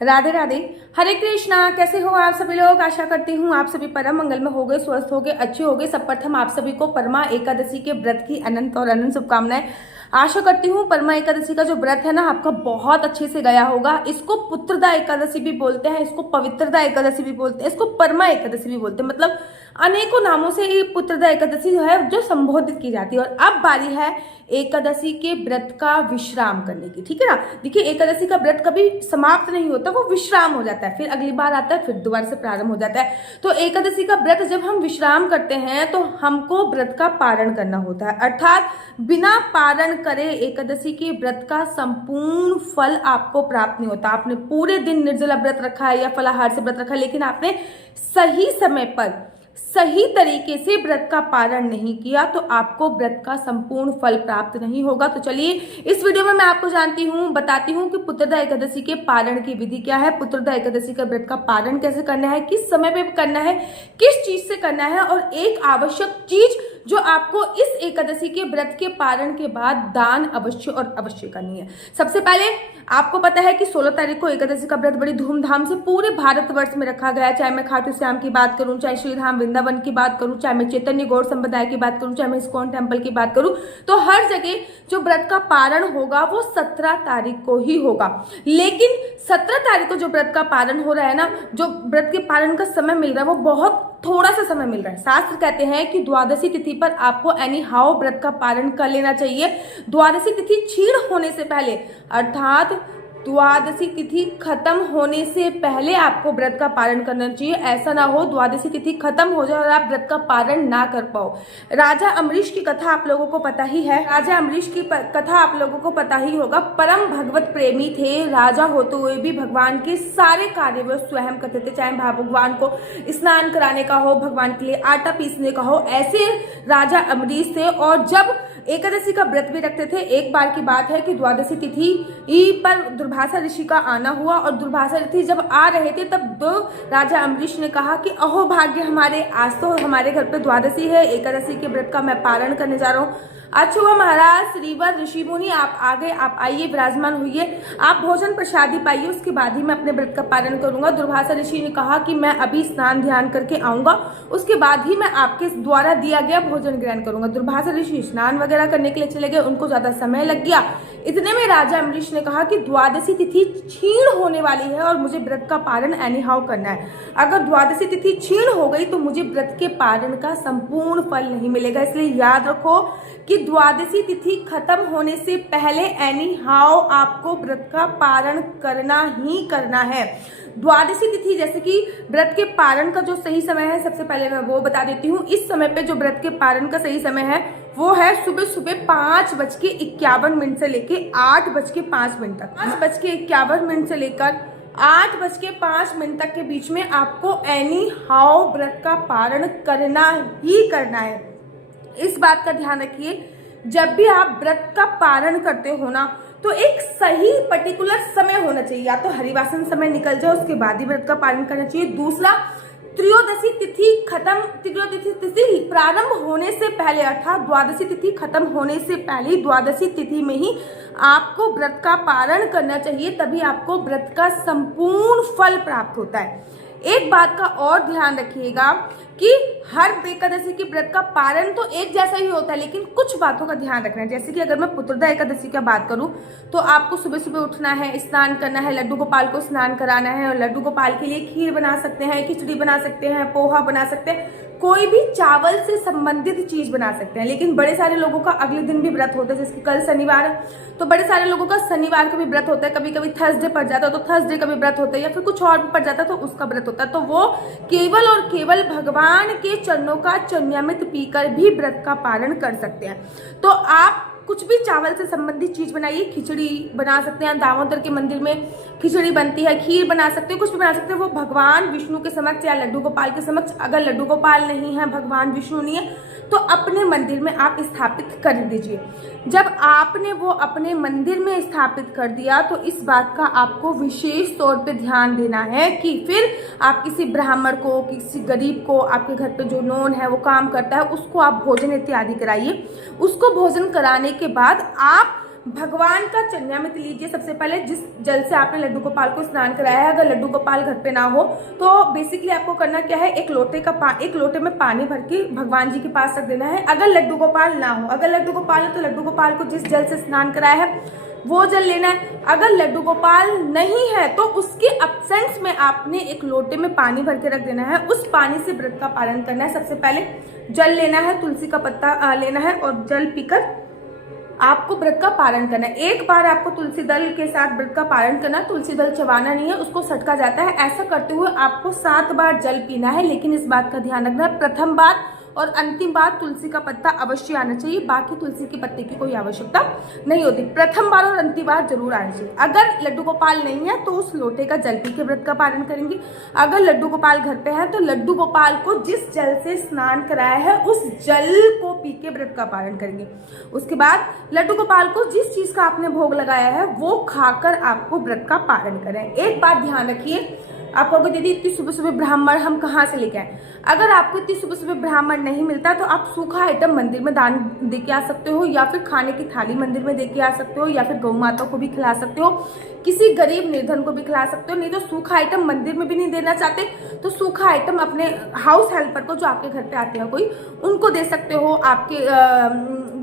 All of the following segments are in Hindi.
राधे राधे। हरे कृष्णा। कैसे हो आप सभी लोग? आशा करती हूँ आप सभी परम मंगल में हो गए, स्वस्थ हो गए, अच्छे हो गए। सब प्रथम आप सभी को परमा एकादशी के व्रत की अनंत और अनंत शुभकामनाएं। आशा करती हूँ परमा एकादशी का जो व्रत है ना आपका बहुत अच्छे से गया होगा। इसको पुत्रदा एकादशी भी बोलते हैं, इसको पवित्रदा एकादशी भी बोलते हैं, इसको परमा एकादशी भी बोलते हैं। मतलब अनेकों नामों से ये पुत्रदा एकादशी जो है जो संबोधित की जाती है। और अब बारी है एकादशी के व्रत का विश्राम करने की। ठीक है ना। देखिए, एकादशी का व्रत कभी समाप्त नहीं होता, वो विश्राम हो जाता है, फिर अगली बार आता है, फिर दोबारा से प्रारंभ हो जाता है। तो एकादशी का व्रत जब हम विश्राम करते हैं तो हमको व्रत का पारण करना होता है, अर्थात बिना पारण करे एकादशी के व्रत का संपूर्ण फल आपको प्राप्त नहीं होता। आपने पूरे दिन निर्जला व्रत रखा है या फलाहार से व्रत रखा है, लेकिन आपने सही समय पर सही तरीके से व्रत का पारण नहीं किया तो आपको व्रत का संपूर्ण फल प्राप्त नहीं होगा। तो चलिए इस वीडियो में मैं आपको बताती हूँ कि पुत्रदा एकादशी के पारण की विधि क्या है, पुत्रदा एकादशी का व्रत का पारण कैसे करना है, किस समय पे करना है, किस चीज से करना है, और एक आवश्यक चीज जो आपको इस एकादशी के व्रत के पारण के बाद दान अवश्य और अवश्य करनी है। सबसे पहले आपको पता है कि 16 तारीख को एकादशी का व्रत बड़ी धूमधाम से पूरे भारतवर्ष में रखा गया है। चाहे मैं खाटू श्याम की बात करूं, चाहे श्रीधाम वृंदावन की बात करूं, चाहे मैं चैतन्य गौड़ संप्रदाय की बात करूं, चाहे मैं इस्कॉन टेम्पल की बात करूं, तो हर जगह जो व्रत का पारण होगा वो 17 तारीख को ही होगा। लेकिन 17 तारीख को जो व्रत का पारण हो रहा है ना, जो व्रत के पारण का समय मिल रहा है वो बहुत थोड़ा सा समय मिल रहा है। शास्त्र कहते हैं कि द्वादशी तिथि पर आपको एनी हाउ व्रत का पारण कर लेना चाहिए। द्वादशी तिथि क्षीण होने से पहले, अर्थात द्वादशी तिथि खत्म होने से पहले आपको व्रत का पारण करना चाहिए। ऐसा ना हो द्वादशी तिथि खत्म हो जाए और आप व्रत का पारण ना कर पाओ। राजा अम्बरीश की कथा आप लोगों को पता ही है। राजा अम्बरीश की कथा आप लोगों को पता ही होगा। परम भगवत प्रेमी थे, राजा होते हुए भी भगवान के सारे कार्य वो स्वयं करते थे। चाहे भगवान को स्नान कराने का हो, भगवान के लिए आटा पीसने का हो, ऐसे राजा अम्बरीश थे। और जब एकादशी का व्रत भी रखते थे, एक बार की बात है कि द्वादशी तिथि पर दुर्वासा ऋषि का आना हुआ और दुर्वासा ऋषि जब आ रहे थे तब राजा अम्बरीश ने कहा कि अहो भाग्य हमारे, आज तो हमारे घर पे द्वादशी है, एकादशी के व्रत का मैं पारण करने जा रहा हूँ। अच्छा हुआ महाराज श्रीवर ऋषि मुनि आप आ गए, आप आइए विराजमान हुई, आप भोजन प्रसादी पाइए, उसके बाद ही मैं अपने व्रत का पारण करूंगा। दुर्वासा ऋषि ने कहा कि मैं अभी स्नान ध्यान करके आऊंगा, उसके बाद ही मैं आपके द्वारा दिया गया भोजन ग्रहण करूंगा। दुर्वासा ऋषि स्नान वगैरह करने के लिए चले गए, उनको ज्यादा समय लग गया। इतने में राजा अम्बरीश ने कहा कि द्वादशी तिथि क्षीण होने वाली है और मुझे व्रत का पारण एनी हाउ करना है। अगर द्वादशी तिथि क्षीण हो गई तो मुझे व्रत के पारण का संपूर्ण फल नहीं मिलेगा। इसलिए याद रखो कि द्वादशी तिथि खत्म होने से पहले एनी हाउ आपको व्रत का पारण करना ही करना है। द्वादशी तिथि जैसे कि व्रत के पारण का जो सही समय है, सबसे पहले मैं वो बता देती हूँ। इस समय पे जो व्रत के पारण का सही समय है वो है सुबह सुबह 5:51 से लेके 8:05 तक। 5:51 से लेकर 8:05 तक के बीच में आपको एनी हाउ व्रत का पारण करना ही करना है। इस बात का ध्यान रखिए, जब भी आप व्रत का पारण करते हो ना तो एक सही पर्टिकुलर समय होना चाहिए। या तो हरिवासन समय निकल जाए उसके बाद ही व्रत का पालन करना चाहिए। दूसरा, त्रयोदशी तिथि प्रारंभ होने से पहले, अर्थात द्वादशी तिथि खत्म होने से पहले द्वादशी तिथि में ही आपको व्रत का पारण करना चाहिए, तभी आपको व्रत का संपूर्ण फल प्राप्त होता है। एक बात का और ध्यान रखिएगा कि हर एकादशी के व्रत का पारण तो एक जैसा ही होता है, लेकिन कुछ बातों का ध्यान रखना है। जैसे कि अगर मैं पुत्रदा एकादशी का बात करूं तो आपको सुबह सुबह उठना है, स्नान करना है, लड्डू गोपाल को स्नान कराना है, और लड्डू गोपाल के लिए खीर बना सकते हैं, खिचड़ी बना सकते हैं, पोहा बना सकते हैं, कोई भी चावल से संबंधित चीज बना सकते हैं। लेकिन बड़े सारे लोगों का अगले दिन भी व्रत होता है, जैसे कल शनिवार है तो बड़े सारे लोगों का शनिवार का भी व्रत होता है, कभी कभी थर्सडे पड़ जाता है तो थर्सडे का भी व्रत होता है, या फिर कुछ और भी पड़ जाता है तो उसका व्रत होता है। तो वो केवल और केवल भगवान के चरणों का चरणामृत पीकर भी व्रत का पारण कर सकते हैं। तो आप कुछ भी चावल से संबंधित चीज बनाइए, खिचड़ी बना सकते हैं, दामोदर के मंदिर में खिचड़ी बनती है, खीर बना सकते हैं, कुछ भी बना सकते हैं। वो भगवान विष्णु के समक्ष या लड्डू गोपाल के समक्ष, अगर लड्डू गोपाल नहीं है, भगवान विष्णु नहीं है, तो अपने मंदिर में आप स्थापित कर दीजिए। जब आपने वो अपने मंदिर में स्थापित कर दिया तो इस बात का आपको विशेष तौर पे ध्यान देना है कि फिर आप किसी ब्राह्मण को, किसी गरीब को, आपके घर पे जो नॉन है वो काम करता है, उसको आप भोजन इत्यादि कराइए। उसको भोजन कराने के बाद आप भगवान का चरणामृत लीजिए सबसे पहले। जिस जल से आपने लड्डू गोपाल को स्नान कराया है, अगर लड्डू गोपाल घर पे ना हो तो बेसिकली आपको करना क्या है, एक लोटे में पानी भर के भगवान जी के पास रख देना है। अगर लड्डू गोपाल ना हो, अगर लड्डू गोपाल है तो लड्डू गोपाल को जिस जल से स्नान कराया है वो जल लेना है। अगर लड्डू गोपाल नहीं है तो उसके अब्सेंस में आपने एक लोटे में पानी भर के रख देना है। उस पानी से व्रत का पालन करना है। सबसे पहले जल लेना है, तुलसी का पत्ता लेना है और जल पीकर आपको व्रत का पारण करना है। एक बार आपको तुलसी दल के साथ व्रत का पारण करना है। तुलसी दल चबाना नहीं है, उसको सटका जाता है। ऐसा करते हुए आपको 7 बार जल पीना है, लेकिन इस बात का ध्यान रखना है प्रथम बार और अंतिम बार तुलसी का पत्ता अवश्य आना चाहिए। बाकी तुलसी के पत्ते की कोई आवश्यकता नहीं होती। प्रथम बार और अंतिम बार जरूर आना चाहिए। अगर लड्डू गोपाल नहीं है तो उस लोटे का जल पी के व्रत का पारण करेंगे। अगर लड्डू गोपाल घर पे है तो लड्डू गोपाल को जिस जल से स्नान कराया है उस जल को पी के व्रत का पारण करेंगे। उसके बाद लड्डू गोपाल को जिस चीज का आपने भोग लगाया है वो खाकर आपको व्रत का पारण करें। एक बात ध्यान रखिए, आप कहोगे दीदी इतनी सुबह सुबह ब्राह्मण हम कहाँ से लेके आए। अगर आपको इतनी सुबह सुबह ब्राह्मण नहीं मिलता तो आप सूखा आइटम मंदिर में दान दे के आ सकते हो, या फिर खाने की थाली मंदिर में दे के आ सकते हो, या फिर गौ माता को भी खिला सकते हो, किसी गरीब निर्धन को भी खिला सकते हो। नहीं तो सूखा आइटम मंदिर में भी नहीं देना चाहते तो सूखा आइटम अपने हाउस हेल्पर को जो आपके घर पे आते हैं कोई, उनको दे सकते हो। आपके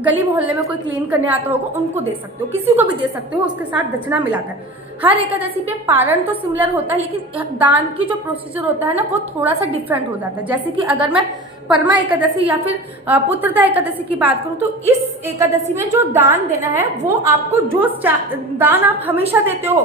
गली मोहल्ले में कोई क्लीन करने आता होगा उनको दे सकते हो, किसी को भी दे सकते हो, उसके साथ दक्षिणा मिलाकर। हर एकादशी पे पारण तो सिमिलर होता है, लेकिन दान की जो प्रोसीजर होता है ना वो थोड़ा सा डिफरेंट हो जाता है। जैसे कि अगर मैं परमा एकादशी या फिर पुत्रदा एकादशी की बात करूं तो इस एकादशी में जो दान देना है वो आपको जो दान आप हमेशा देते हो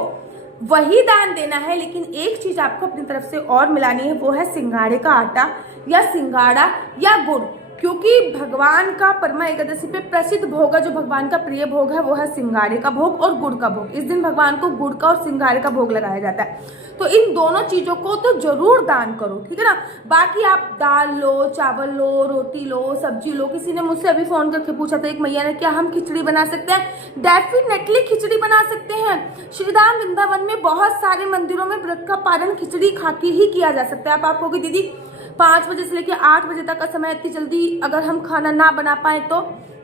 वही दान देना है, लेकिन एक चीज आपको अपनी तरफ से और मिलानी है, वो है सिंगाड़े का आटा या सिंगाड़ा या गुड़। क्योंकि भगवान का परमा एकादशी पे प्रसिद्ध भोग है, जो भगवान का प्रिय भोग है वो है सिंगाड़े का भोग और गुड़ का भोग। इस दिन भगवान को गुड़ का और सिंगाड़े का भोग लगाया जाता है। तो इन दोनों चीजों को तो जरूर दान करो, ठीक है ना। बाकी आप दाल लो, चावल लो, रोटी लो, सब्जी लो। किसी ने मुझसे अभी फोन करके पूछा था, एक मैया ने, क्या हम खिचड़ी बना सकते हैं। डेफिनेटली खिचड़ी बना सकते हैं। श्रीधाम वृंदावन में बहुत सारे मंदिरों में व्रत का पारण खिचड़ी खा के ही किया जा सकता है। आप कहोगे दीदी 5 बजे से लेकर 8 बजे तक का समय, इतनी जल्दी अगर हम खाना ना बना पाए तो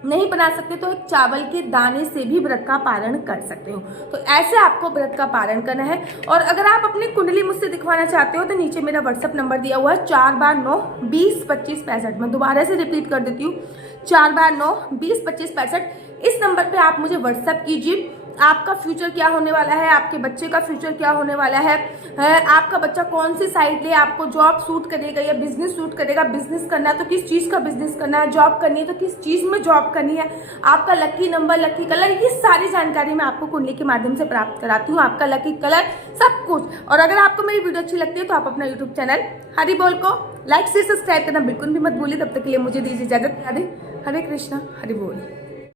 नहीं बना सकते, तो एक चावल के दाने से भी व्रत का पारण कर सकते हो। तो ऐसे आपको व्रत का पारण करना है। और अगर आप अपनी कुंडली मुझसे दिखवाना चाहते हो तो नीचे मेरा व्हाट्सएप नंबर दिया हुआ है 4 बार 9 20 25 65। मैं दोबारा से रिपीट कर देती हूँ, 4 बार 9 20 25 65। इस नंबर पे आप मुझे व्हाट्सएप कीजिए। आपका फ्यूचर क्या होने वाला है, आपके बच्चे का फ्यूचर क्या होने वाला है, आपका बच्चा कौन सी साइड ले, आपको जॉब सूट करेगा या बिजनेस सूट करेगा। बिजनेस करना है तो किस चीज का बिजनेस करना है, जॉब करनी है तो किस चीज में जॉब करनी है, आपका लकी नंबर, लकी कलर, ये सारी जानकारी मैं आपको कुंडली के माध्यम से प्राप्त कराती हूँ। आपका लकी कलर सब कुछ। और अगर आपको मेरी वीडियो अच्छी लगती है तो आप अपना यूट्यूब चैनल हरि बोल को लाइक से सब्सक्राइब करना बिल्कुल भी मत भूलिए। तब तक के लिए मुझे दीजिए इजाजत। हरे कृष्णा हरि बोल।